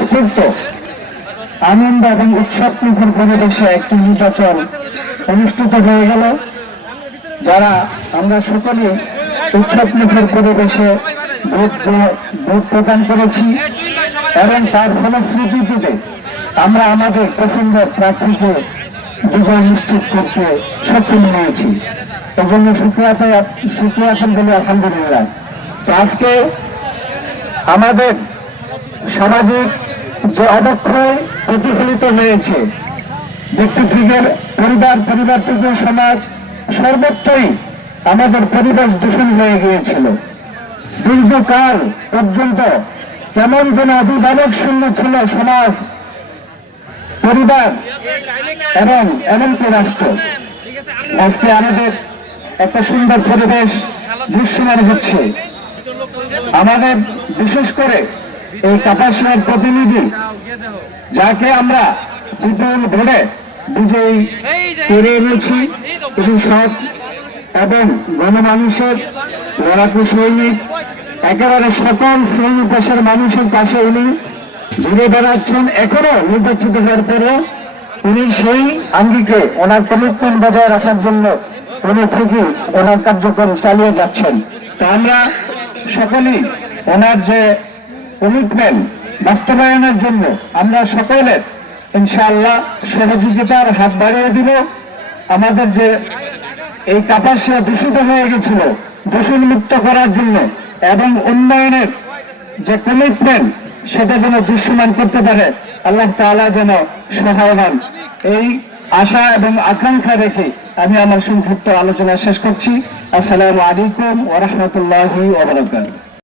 স্ফূর্ত আনন্দ এবং উৎসব মুখর পরিবেশে একটি নির্বাচন অনুষ্ঠিত হয়ে গেল। যারা আমরা সকলে উৎসব মুখর পরিবেশে ভোট প্রদান করেছি এবং তার ফলশ্রুতিতে আমরা আমাদের পছন্দের প্রার্থীকে বিজয় নিশ্চিত করতে সক্ষম হয়েছি। এজন্য শুকরিয়া বলে আলহামদুলিল্লাহ। তো আজকে আমাদের সামাজিক যে অবক্ষয় প্রতিফলিত হয়েছে, ব্যক্তি থেকে পরিবার থেকে সমাজ, সর্বত্রই আমাদের পরিবেশ দূষণ হয়ে গিয়েছিল। দীর্ঘকাল পর্যন্ত কেমন যেন অভিভাবক শূন্য ছিল সমাজ, পরিবার এবং এমনকি রাষ্ট্র। আজকে আমাদের একটা সুন্দর পরিবেশ দৃশ্যমান হচ্ছে। আমাদের বিশেষ করে এই কাপাসিয়ার প্রতিনিধি, যাকে আমরা বিপুল ভোটে বিজয়ী করে এনেছি, তিনি সৎ এবং গণমানুষের লড়াকু সৈনিক, একেবারে সকল শ্রেণী পেশার মানুষের পাশে উনি ঘুরে বেড়াচ্ছেন। এখনো নির্বাচিত হওয়ার পরে উনি সেই আঙ্গিকে ওনার কমিটমেন্ট বজায় রাখার জন্য উনি ঠিকই ওনার কার্যক্রম চালিয়ে যাচ্ছেন। তো আমরা সকলেই ওনার যে কমিটমেন্ট বাস্তবায়নের জন্য আমরা সকলের ইনশাআল্লাহ সহযোগিতার হাত বাড়িয়ে দিব। আমাদের যে এই কাপাসিয়া দূষিত হয়ে গেছিল, দূষণ মুক্ত করার জন্য এবং উন্নয়নের যে কমিটমেন্ট সেটা যেন দৃশ্যমান করতে পারে, আল্লাহ তাআলা যেন সহায় হন, এই আশা এবং আকাঙ্ক্ষা রেখে আমি আমার সংক্ষিপ্ত আলোচনা শেষ করছি। আসসালামু আলাইকুম ওয়া রাহমাতুল্লাহি ওয়া বারাকাতুহু।